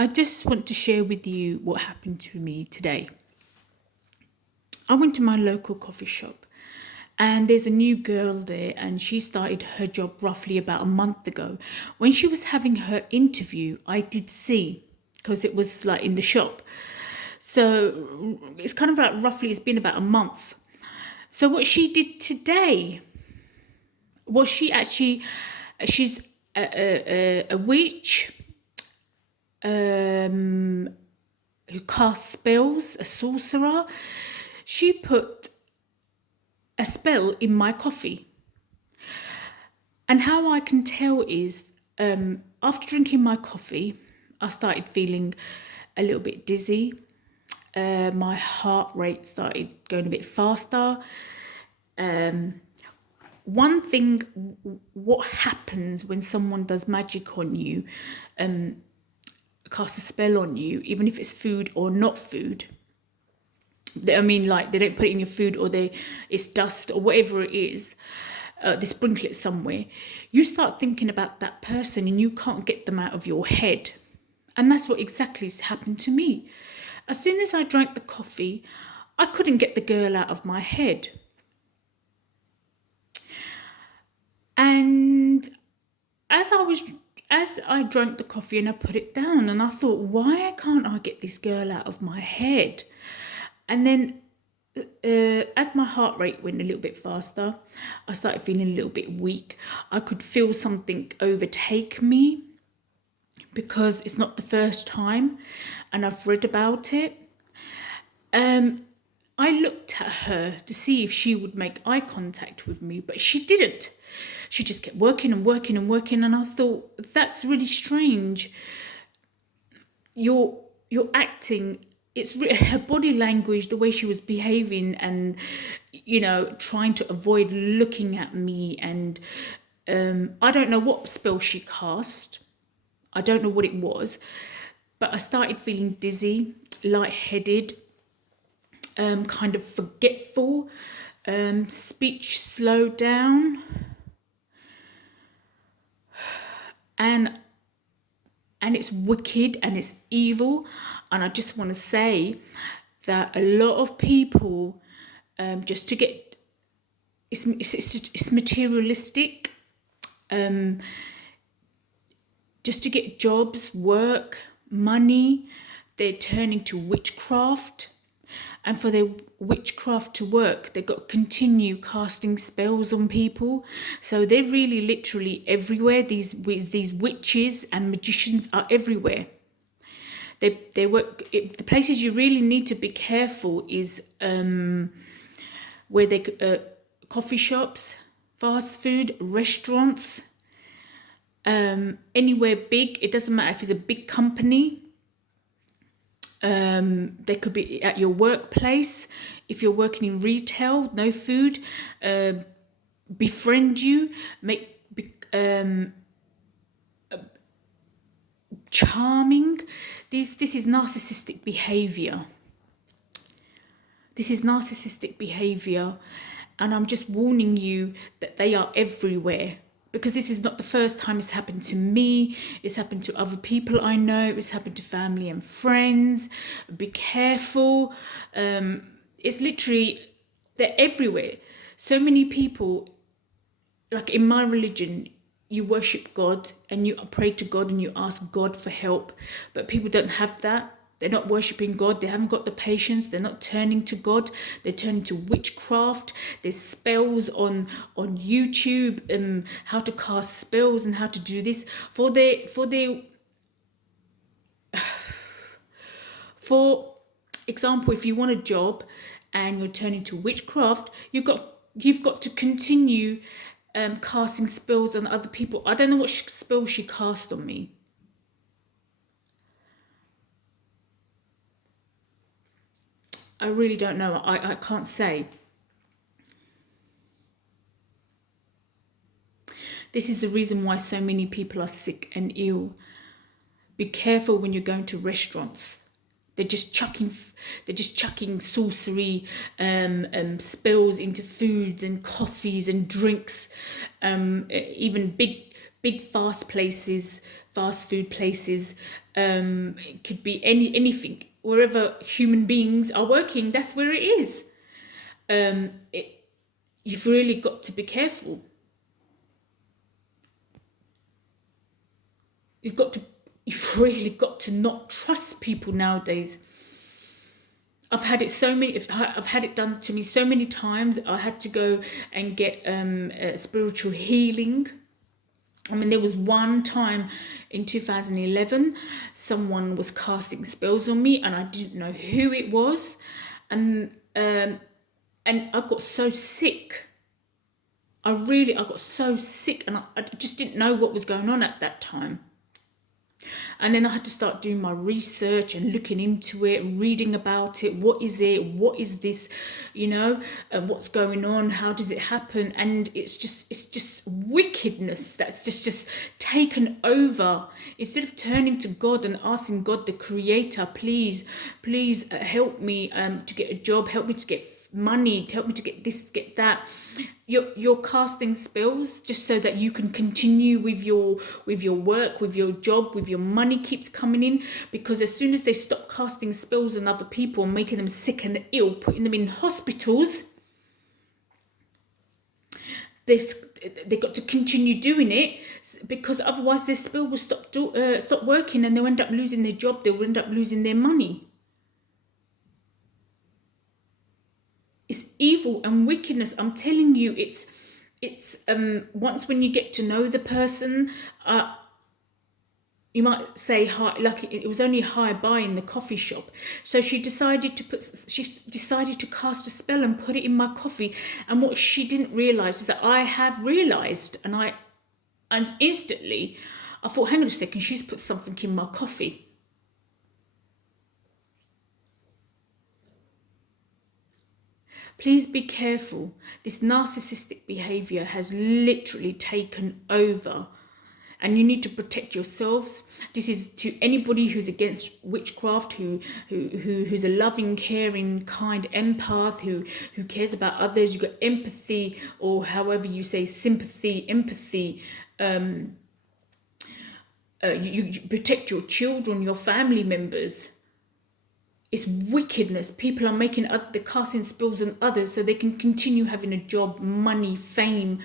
I just want to share with you what happened to me today. I went to my local coffee shop and there's a new girl there, and she started her job roughly about a month ago. When she was having her interview, I did see, because it was like in the shop. So it's kind of like roughly, it's been about a month. So what she did today was she's a witch who casts spells, a sorcerer. She put a spell in my coffee. And how I can tell is after drinking my coffee, I started feeling a little bit dizzy. My heart rate started going a bit faster. One thing, what happens when someone does magic on you, cast a spell on you, even if it's food or not food. I mean, like, they don't put it in your food, or it's dust or whatever it is. They sprinkle it somewhere. You start thinking about that person and you can't get them out of your head. And that's what exactly happened to me. As soon as I drank the coffee, I couldn't get the girl out of my head. And as I drank the coffee and I put it down, and I thought, why can't I get this girl out of my head? And then as my heart rate went a little bit faster, I started feeling a little bit weak. I could feel something overtake me, because it's not the first time and I've read about it. I looked at her to see if she would make eye contact with me, but she didn't. She just kept working and working and working, and I thought, that's really strange. You're acting. It's her body language, the way she was behaving, and trying to avoid looking at me. And I don't know what spell she cast. I don't know what it was, but I started feeling dizzy, lightheaded, kind of forgetful. Speech slowed down, and it's wicked and it's evil. And I just want to say that a lot of people, just to get, it's materialistic, just to get jobs, work, money, they're turning to witchcraft. And for their witchcraft to work, they've got to continue casting spells on people. So they're really literally everywhere. These witches and magicians are everywhere. They work. The places you really need to be careful is where they coffee shops, fast food, restaurants, anywhere big. It doesn't matter if it's a big company. They could be at your workplace. If you're working in retail, no food, befriend you, charming. This is narcissistic behaviour. This is narcissistic behaviour, and I'm just warning you that they are everywhere. Because this is not the first time it's happened to me. It's happened to other people I know. It's happened to family and friends. Be careful. It's literally, they're everywhere. So many people, like in my religion, you worship God and you pray to God and you ask God for help. But people don't have that. They're not worshipping God. They haven't got the patience. They're not turning to God. They're turning to witchcraft. There's spells on YouTube, how to cast spells and how to do this for example, if you want a job and you're turning to witchcraft, you've got to continue casting spells on other people. I don't know what spell she cast on me. I really don't know. I can't say. This is the reason why so many people are sick and ill. Be careful when you're going to restaurants. They're just chucking sorcery spells into foods and coffees and drinks. Even big fast food places. It could be anything. Wherever human beings are working, that's where it is. You've really got to be careful. You've really got to not trust people nowadays. I've had it done to me so many times. I had to go and get spiritual healing. I mean, there was one time in 2011, someone was casting spells on me, and I didn't know who it was, and I got so sick. I got so sick, and I just didn't know what was going on at that time. And then I had to start doing my research and looking into it, reading about it. What is it? What is this? What's going on? How does it happen? And it's just wickedness that's just taken over. Instead of turning to God and asking God, the Creator, please help me to get a job, help me to get money, help me to get this, get that. You're casting spells just so that you can continue with your work, with your job, with your money keeps coming in. Because as soon as they stop casting spells on other people and making them sick and ill, putting them in hospitals, they got to continue doing it, because otherwise their spell will stop working, and they'll end up losing their job. They'll end up losing their money. It's evil and wickedness. I'm telling you, it's once when you get to know the person, you might say hi, like it was only hi bye in the coffee shop. So she decided to cast a spell and put it in my coffee. And what she didn't realise is that I have realised, and instantly I thought, hang on a second, she's put something in my coffee. Please be careful. This narcissistic behaviour has literally taken over, and you need to protect yourselves. This is to anybody who's against witchcraft, who's a loving, caring, kind empath, who cares about others. You've got empathy, or however you say sympathy, empathy. You protect your children, your family members. It's wickedness. People are they're casting spells on others so they can continue having a job, money, fame,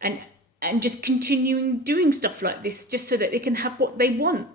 and just continuing doing stuff like this just so that they can have what they want.